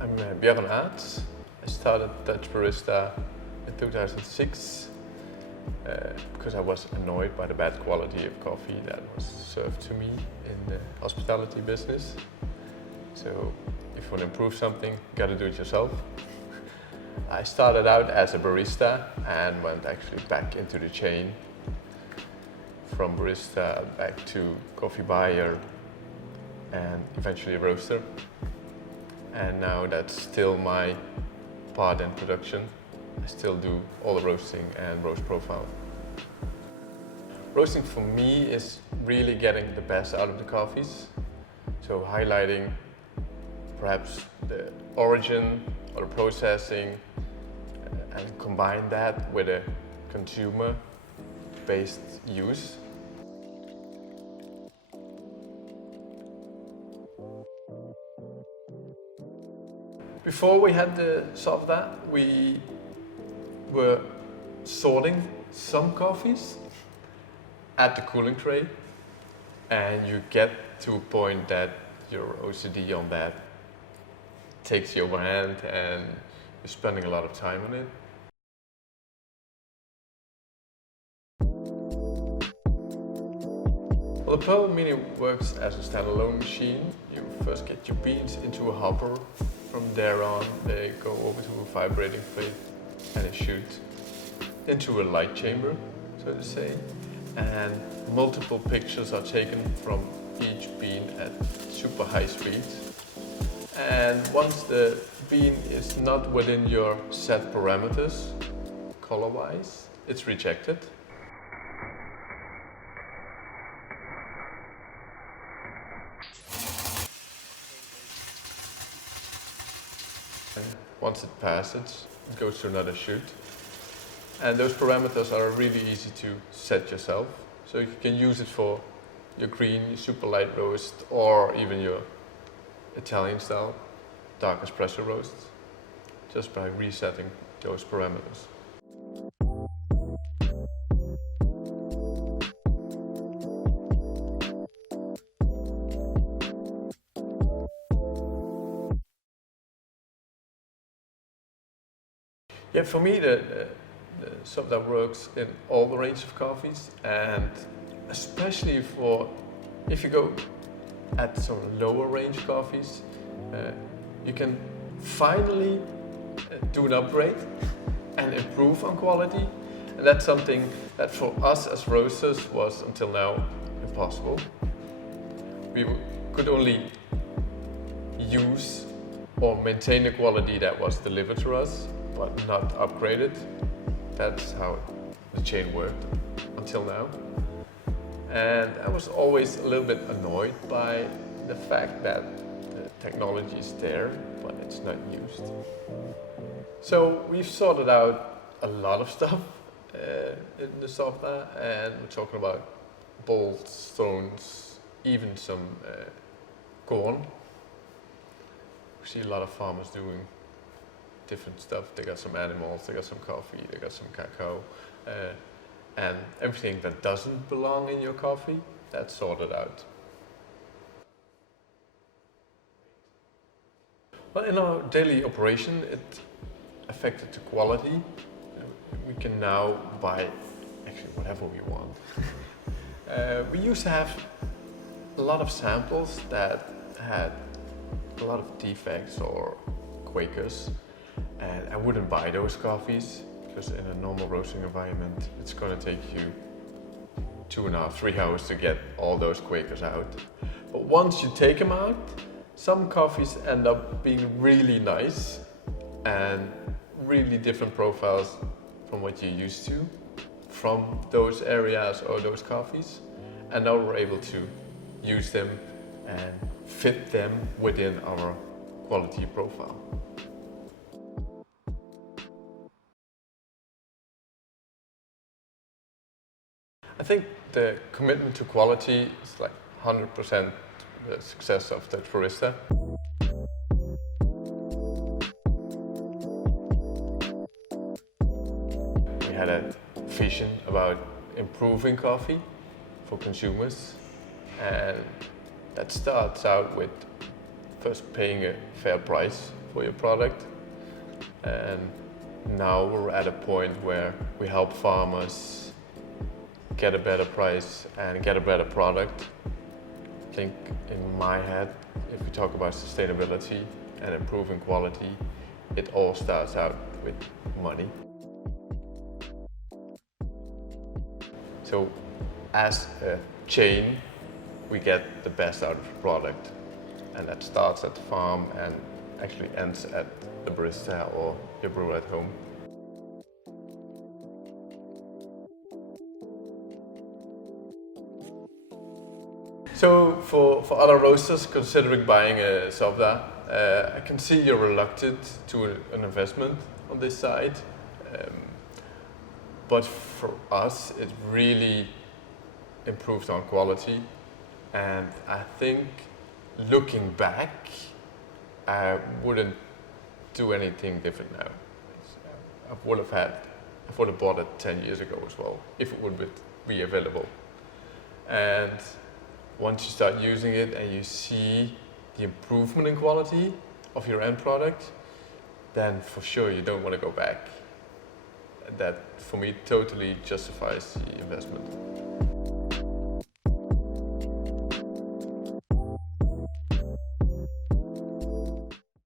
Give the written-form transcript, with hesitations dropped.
I'm Björn Aarts. I started Dutch Barista in 2006 because I was annoyed by the bad quality of coffee that was served to me in the hospitality business. So if you want to improve something, you got to do it yourself. I started out as a barista and went actually back into the chain. From barista back to coffee buyer and eventually a roaster. And now that's still my part in production. I still do all the roasting and roast profile. Roasting for me is really getting the best out of the coffees. So highlighting perhaps the origin or the processing and combine that with a consumer-based use. Before we had the SOVDA, we were sorting some coffees at the cooling tray, and you get to a point that your OCD on that takes the overhand and you're spending a lot of time on it. Well, the Pearl Mini works as a standalone machine. You first get your beans into a hopper. From there on, they go over to a vibrating plate and they shoot into a light chamber, so to say. And multiple pictures are taken from each bean at super high speed. And once the bean is not within your set parameters, color-wise, it's rejected. And once it passes, it goes to another shoot. And those parameters are really easy to set yourself. So you can use it for your green, your super light roast, or even your Italian style dark espresso roast, just by resetting those parameters. Yeah, for me the SOVDA works in all the range of coffees, and especially for if you go at some lower range coffees, you can finally do an upgrade and improve on quality. And that's something that for us as roasters was until now impossible. We could only use or maintain the quality that was delivered to us, but not upgraded. That's how the chain worked until now. And I was always a little bit annoyed by the fact that the technology is there, but it's not used. So we've sorted out a lot of stuff in the SOVDA, and we're talking about bolts, stones, even some corn. We see a lot of farmers doing different stuff. They got some animals, they got some coffee, they got some cacao, and everything that doesn't belong in your coffee, that's sorted out. Well, in our daily operation, it affected the quality. We can now buy actually whatever we want. We used to have a lot of samples that had a lot of defects or quakers. And I wouldn't buy those coffees because in a normal roasting environment, it's going to take you 2.5, 3 hours to get all those quakers out. But once you take them out, some coffees end up being really nice and really different profiles from what you're used to from those areas or those coffees. And now we're able to use them and fit them within our quality profile. I think the commitment to quality is like 100% the success of Dutch Barista. We had a vision about improving coffee for consumers, and that starts out with first paying a fair price for your product, and now we're at a point where we help farmers get a better price and get a better product. I think in my head, if we talk about sustainability and improving quality, it all starts out with money. So as a chain, we get the best out of the product, and that starts at the farm and actually ends at the barista or your brewer at home. So for other roasters considering buying a SOVDA, I can see you're reluctant to an investment on this side. But for us, it really improves on quality. And I think looking back, I wouldn't do anything different now. I would have bought it 10 years ago as well, if it would be available. And once you start using it and you see the improvement in quality of your end product, then for sure you don't want to go back. That, for me, totally justifies the investment.